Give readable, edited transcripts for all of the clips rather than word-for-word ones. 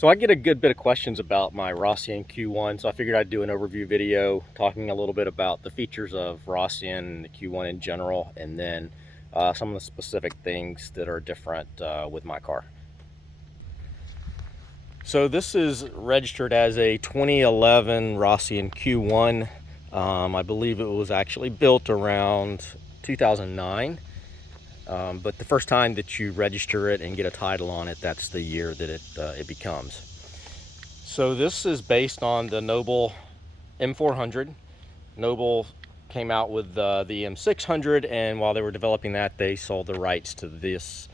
So I get a good bit of questions about my Rossion Q1, so I figured I'd do an overview video talking a little bit about the features of Rossion and the Q1 in general, and then some of the specific things that are different with my car. So this is registered as a 2011 Rossion Q1. I believe it was actually built around 2009. But the first time that you register it and get a title on it, that's the year that it becomes. So this is based on the Noble M400. Noble came out with the M600, and while they were developing that, they sold the rights to this,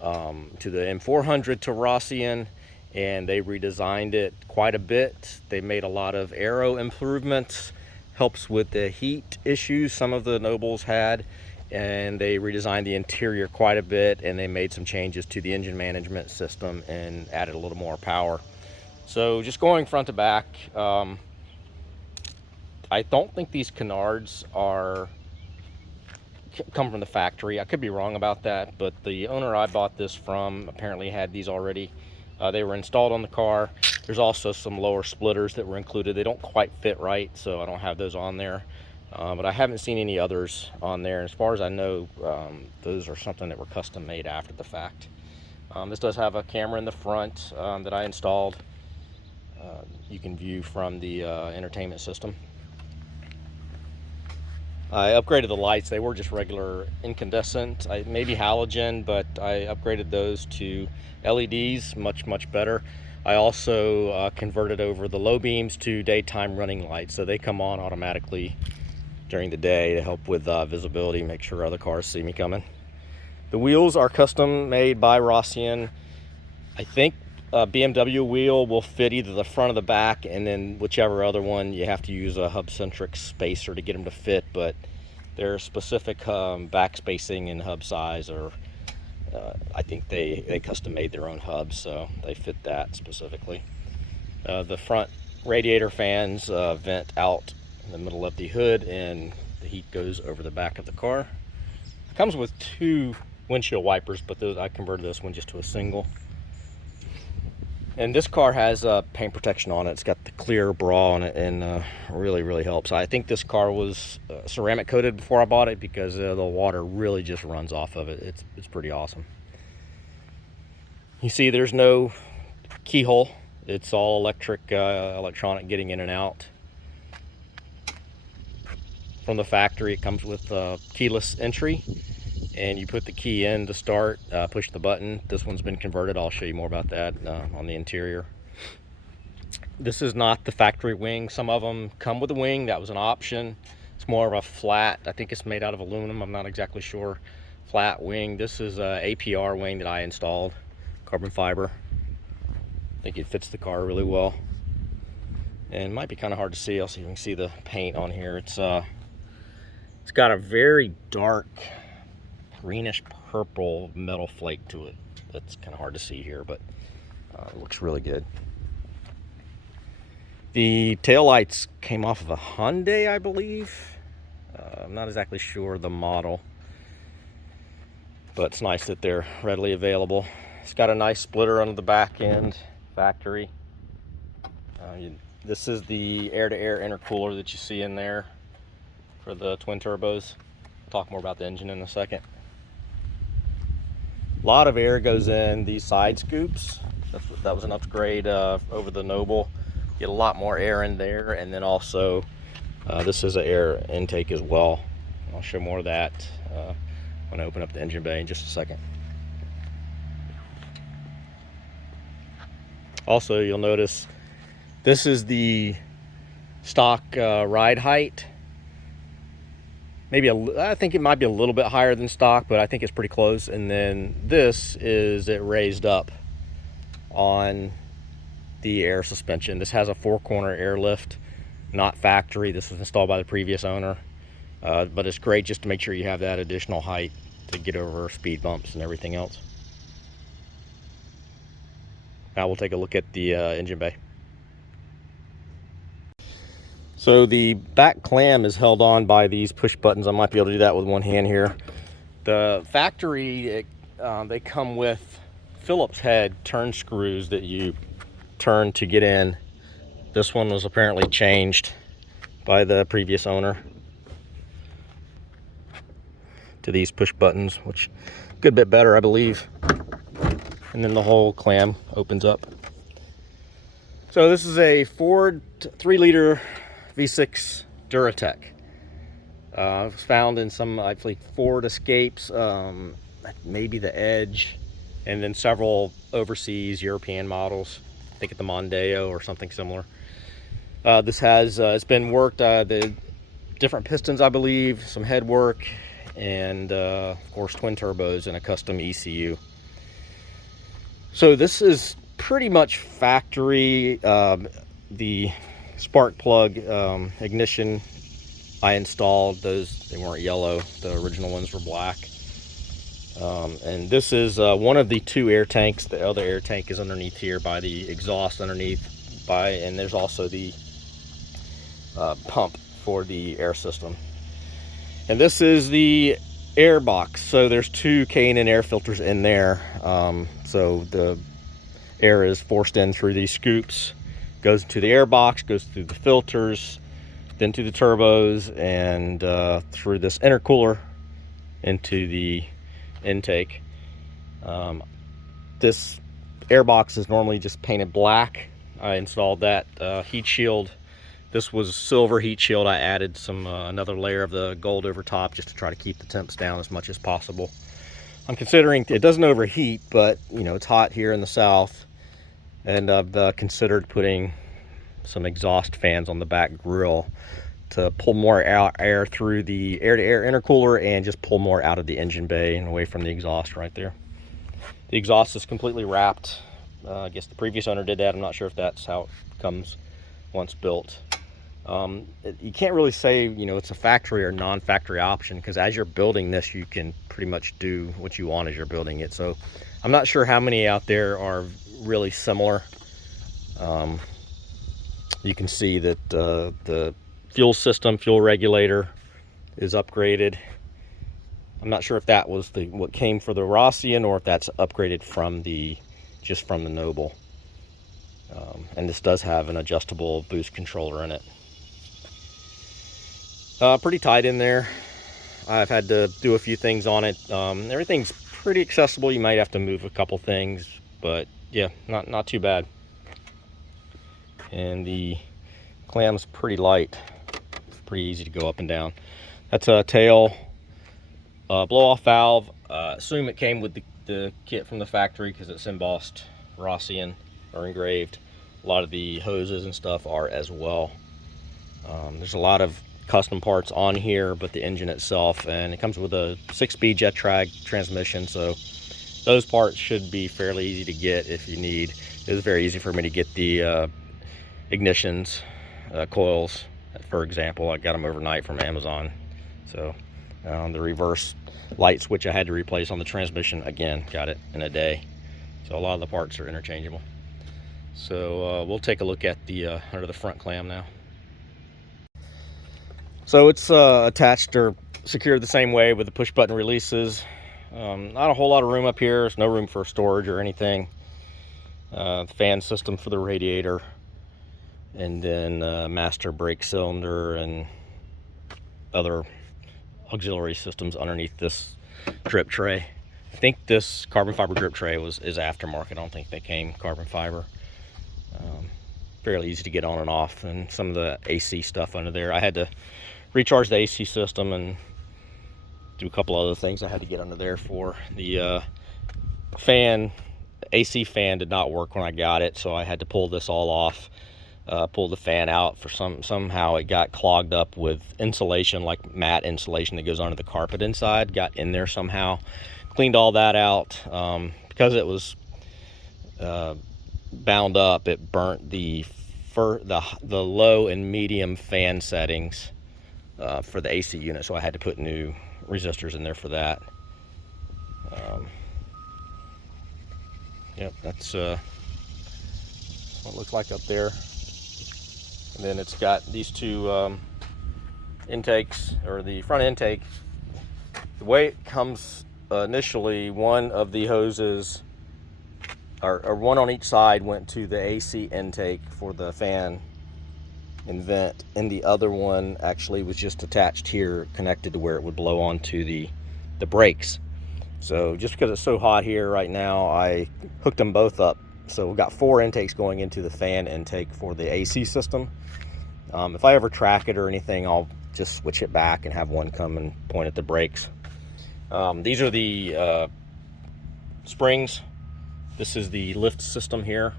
to the M400 to Rossion, and they redesigned it quite a bit. They made a lot of aero improvements, helps with the heat issues some of the Nobles had, and they redesigned the interior quite a bit, and they made some changes to the engine management system and added a little more power. So just going front to back, I don't think these canards come from the factory. I could be wrong about that, but the owner I bought this from apparently had these already. They were installed on the car. There's also some lower splitters that were included. They don't quite fit right, so I don't have those on there. But I haven't seen any others on there. As far as I know, those are something that were custom made after the fact. This does have a camera in the front that I installed. You can view from the entertainment system. I upgraded the lights. They were just regular incandescent, maybe halogen, but I upgraded those to LEDs, much better. I also converted over the low beams to daytime running lights, so they come on automatically during the day to help with visibility, make sure other cars see me coming. The wheels are custom made by Rossion. I think a BMW wheel will fit either the front or the back, and then whichever other one, you have to use a hub-centric spacer to get them to fit, but their specific back spacing and hub size are, I think they custom made their own hubs, so they fit that specifically. The front radiator fans vent out in the middle of the hood, and the heat goes over the back of the car. It comes with 2 windshield wipers, but I converted this one just to a single. And this car has paint protection on it. It's got the clear bra on it, and really helps. I think this car was ceramic coated before I bought it because the water really just runs off of it. It's pretty awesome. You see there's no keyhole. It's all electronic getting in and out. From the factory, it comes with keyless entry, and you put the key in to start, push the button. This one's been converted. I'll show you more about that on the interior. This is not the factory wing. Some of them come with a wing. That was an option. It's more of a flat, I think it's made out of aluminum, I'm not exactly sure, flat wing. This is a APR wing that I installed, carbon fiber. I think it fits the car really well. And it might be kind of hard to see. I'll see if you can see the paint on here. It's got a very dark greenish purple metal flake to it. That's kind of hard to see here, but it looks really good. The taillights came off of a Hyundai, I believe. I'm not exactly sure the model, but it's nice that they're readily available. It's got a nice splitter on the back end, factory. This is the air-to-air intercooler that you see in there for the twin turbos. I'll talk more about the engine in a second. A lot of air goes in these side scoops. That was an upgrade over the Noble. Get a lot more air in there, and then also this is an air intake as well. I'll show more of that when I open up the engine bay in just a second. Also, you'll notice this is the stock ride height. Maybe I think it might be a little bit higher than stock, but I think it's pretty close. And then this is it raised up on the air suspension. This has a 4-corner airlift, not factory. This was installed by the previous owner, but it's great just to make sure you have that additional height to get over speed bumps and everything else. Now we'll take a look at the engine bay. So the back clam is held on by these push buttons. I might be able to do that with one hand here. The factory, they come with Phillips head turn screws that you turn to get in. This one was apparently changed by the previous owner to these push buttons, which a good bit better, I believe. And then the whole clam opens up. So this is a Ford 3-liter V6 Duratec. It was found in some, I believe, Ford Escapes, maybe the Edge, and then several overseas European models. I think at the Mondeo or something similar. This has, it's been worked, the different pistons, I believe, some head work, and of course twin turbos and a custom ECU. So this is pretty much factory. The spark plug ignition I installed, those, they weren't yellow, the original ones were black. And this is one of the 2 air tanks. The other air tank is underneath here by the exhaust underneath, and there's also the pump for the air system. And this is the air box. So there's 2 K&N air filters in there. So the air is forced in through these scoops, goes into the air box, goes through the filters, then to the turbos, and through this intercooler into the intake. This air box is normally just painted black. I installed that heat shield. This was a silver heat shield. I added some another layer of the gold over top just to try to keep the temps down as much as possible. I'm considering, it doesn't overheat, but you know, it's hot here in the south, and I've considered putting some exhaust fans on the back grill to pull more air through the air-to-air intercooler and just pull more out of the engine bay and away from the exhaust right there. The exhaust is completely wrapped. I guess the previous owner did that. I'm not sure if that's how it comes once built. You can't really say, you know, it's a factory or non-factory option, because as you're building this, you can pretty much do what you want as you're building it. So I'm not sure how many out there are really similar. You can see that the fuel system, fuel regulator is upgraded. I'm not sure if that was what came for the Rossion, or if that's upgraded from just from the Noble. And this does have an adjustable boost controller in it. Pretty tight in there. I've had to do a few things on it. Everything's pretty accessible. You might have to move a couple things, but yeah, not too bad. And the clam's pretty light. Pretty easy to go up and down. That's a tail blow-off valve. Assume it came with the kit from the factory because it's embossed Rossion or engraved. A lot of the hoses and stuff are as well. There's a lot of custom parts on here, but the engine itself, and it comes with a 6-speed jet drag transmission, so those parts should be fairly easy to get if you need. It was very easy for me to get the ignitions, coils, for example. I got them overnight from Amazon. So the reverse light switch I had to replace on the transmission, again, got it in a day. So a lot of the parts are interchangeable. So we'll take a look at the under the front clam now. So it's attached or secured the same way with the push button releases. Not a whole lot of room up here. There's no room for storage or anything. The fan system for the radiator, and then master brake cylinder and other auxiliary systems underneath this drip tray. I think this carbon fiber drip tray is aftermarket. I don't think they came carbon fiber. Fairly easy to get on and off, and some of the AC stuff under there. I had to recharge the AC system and do a couple other things I had to get under there for. The fan, AC fan did not work when I got it, so I had to pull this all off, pull the fan out. For somehow it got clogged up with insulation, like matte insulation that goes onto the carpet inside, got in there somehow. Cleaned all that out. Because it was bound up, it burnt the low and medium fan settings for the AC unit, so I had to put new resistors in there for that. Yep, that's what it looks like up there. And then it's got these two intakes, or the front intake. The way it comes initially, one of the hoses or one on each side went to the AC intake for the fan and vent, and the other one actually was just attached here, connected to where it would blow onto the brakes. So just because it's so hot here right now, I hooked them both up. So we've got 4 intakes going into the fan intake for the AC system. If I ever track it or anything, I'll just switch it back and have one come and point at the brakes. These are the springs. This is the lift system here.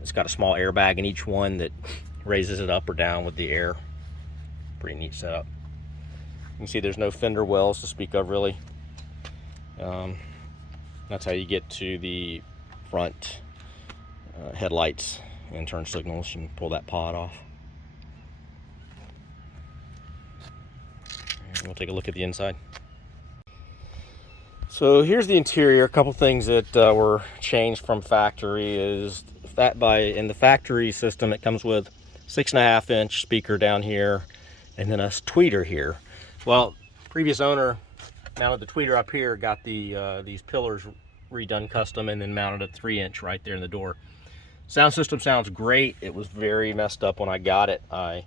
It's got a small airbag in each one that raises it up or down with the air. Pretty neat setup. You can see there's no fender wells to speak of, really. That's how you get to the front headlights and turn signals. You can pull that pod off. We'll take a look at the inside. So here's the interior. A couple things that were changed from factory is that in the factory system it comes with 6.5-inch speaker down here and then a tweeter here. Well, previous owner mounted the tweeter up here, got these pillars redone custom, and then mounted a 3-inch right there in the door. Sound system sounds great. It was very messed up when I got it. I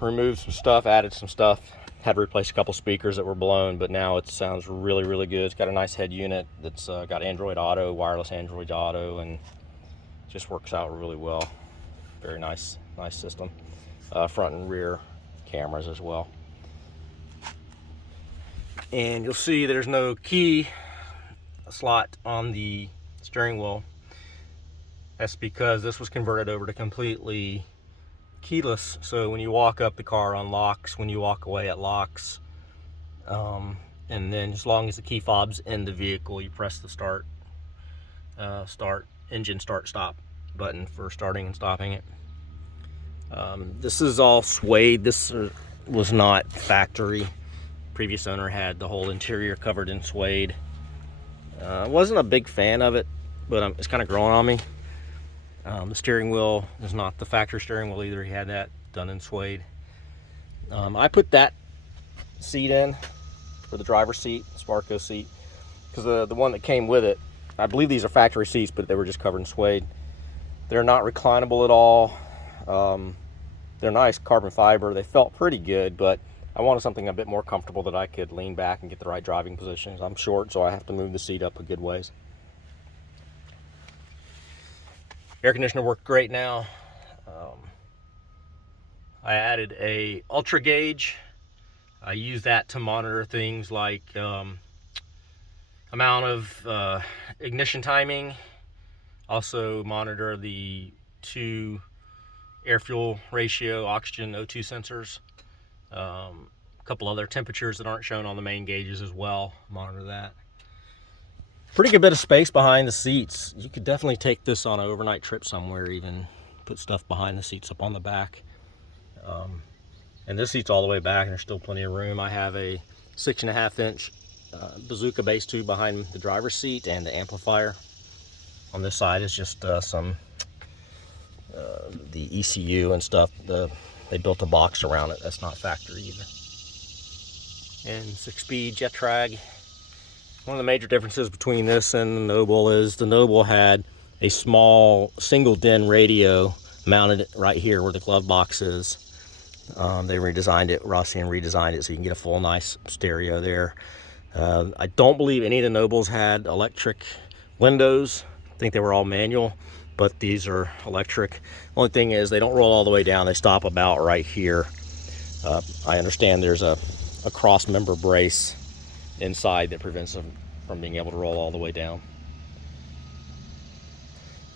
removed some stuff, added some stuff, had to replace a couple speakers that were blown, but now it sounds really, really good. It's got a nice head unit that's got Android Auto, wireless Android Auto, and just works out really well. Very nice system. Front and rear cameras as well. And you'll see there's no key slot on the steering wheel. That's because this was converted over to completely keyless. So when you walk up, the car unlocks. When you walk away, it locks. And then as long as the key fob's in the vehicle, you press the engine start stop button for starting and stopping it. This is all suede. This was not factory. Previous owner had the whole interior covered in suede. Wasn't a big fan of it, but it's kind of growing on me. The steering wheel is not the factory steering wheel either. He had that done in suede. I put that seat in for the driver's seat, Sparco seat, because the one that came with it, I believe these are factory seats, but they were just covered in suede. They're not reclinable at all. They're nice carbon fiber. They felt pretty good, but I wanted something a bit more comfortable that I could lean back and get the right driving positions. I'm short, so I have to move the seat up a good ways. Air conditioner worked great now. I added a ultra gauge. I use that to monitor things like amount of ignition timing. Also monitor the 2 air-fuel ratio, oxygen, O2 sensors. A couple other temperatures that aren't shown on the main gauges as well. Monitor that. Pretty good bit of space behind the seats. You could definitely take this on an overnight trip somewhere, even put stuff behind the seats up on the back. And this seat's all the way back and there's still plenty of room. I have a 6.5-inch bazooka bass tube behind the driver's seat and the amplifier. On this side is just the ECU and stuff. They built a box around it. That's not factory either. And 6-speed jet drag. One of the major differences between this and the Noble is the Noble had a small single DIN radio mounted right here where the glove box is. They redesigned it, Rossion redesigned it so you can get a full nice stereo there. I don't believe any of the Nobles had electric windows. I think they were all manual, but these are electric. Only thing is they don't roll all the way down. They stop about right here. I understand there's a cross member brace inside that prevents them from being able to roll all the way down.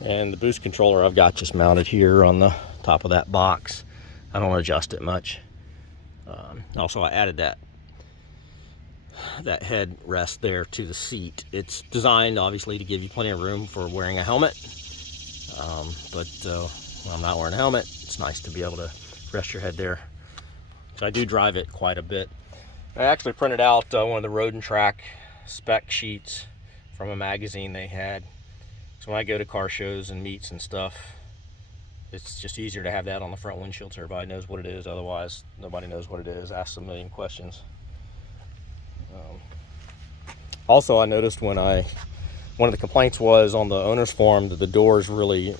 And the boost controller I've got just mounted here on the top of that box. I don't adjust it much. Also, I added that head rest there to the seat. It's designed obviously to give you plenty of room for wearing a helmet, but when I'm not wearing a helmet, it's nice to be able to rest your head there. So I do drive it quite a bit. I actually printed out one of the Road and Track spec sheets from a magazine they had. So when I go to car shows and meets and stuff, it's just easier to have that on the front windshield so everybody knows what it is. Otherwise, nobody knows what it is. Asks a million questions. Also, I noticed when I one of the complaints was on the owner's forum that the doors really,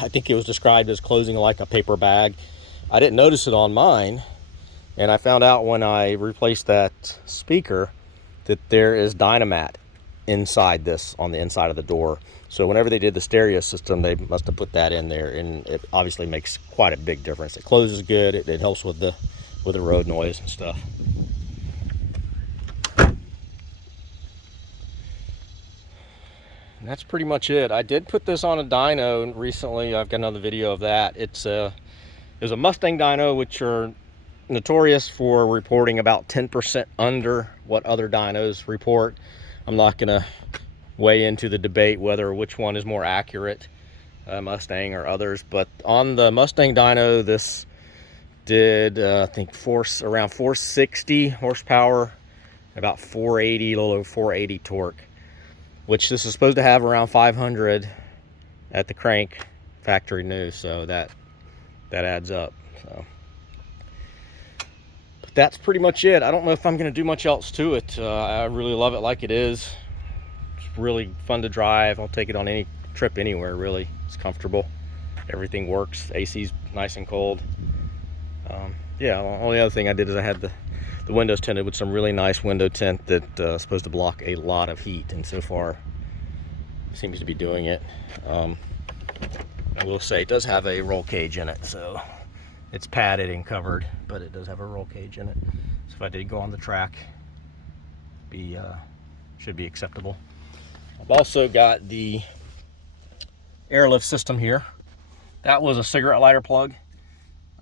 I think it was described as closing like a paper bag. I didn't notice it on mine, and I found out when I replaced that speaker that there is Dynamat inside this, on the inside of the door. So whenever they did the stereo system, they must have put that in there, and it obviously makes quite a big difference. It closes good. It helps with the road noise and stuff. And that's pretty much it. I did put this on a dyno recently. I've got another video of that. It was a Mustang dyno, which are notorious for reporting about 10% under what other dynos report. I'm not gonna weigh into the debate whether which one is more accurate, Mustang or others, but on the Mustang dyno, this did I think around 460 horsepower, about 480, a little over 480 torque, which this is supposed to have around 500 at the crank, factory new, so that adds up. So but that's pretty much it. I don't know if I'm going to do much else to it. I really love it like it is. It's really fun to drive. I'll take it on any trip anywhere, really. It's comfortable. Everything works. AC's nice and cold. Yeah, the only other thing I did is I had the windows tinted with some really nice window tint that is supposed to block a lot of heat, and so far seems to be doing it. I will say it does have a roll cage in it, so it's padded and covered, but it does have a roll cage in it. So if I did go on the track, should be acceptable. I've also got the airlift system here. That was a cigarette lighter plug.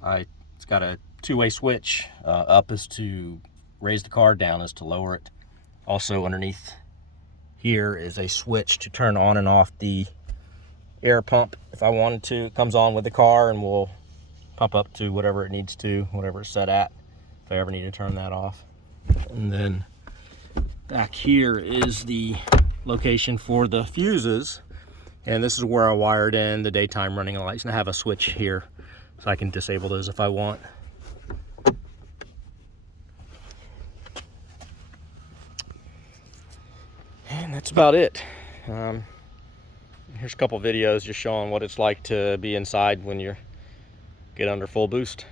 It's got a two-way switch. Up is to raise the car, down is to lower it. Also underneath here is a switch to turn on and off the air pump if I wanted to. It comes on with the car and will pump up to whatever it needs to, whatever it's set at, if I ever need to turn that off. And then back here is the location for the fuses, and this is where I wired in the daytime running lights, and I have a switch here so I can disable those if I want. And that's about it. Here's a couple videos just showing what it's like to be inside when you get under full boost.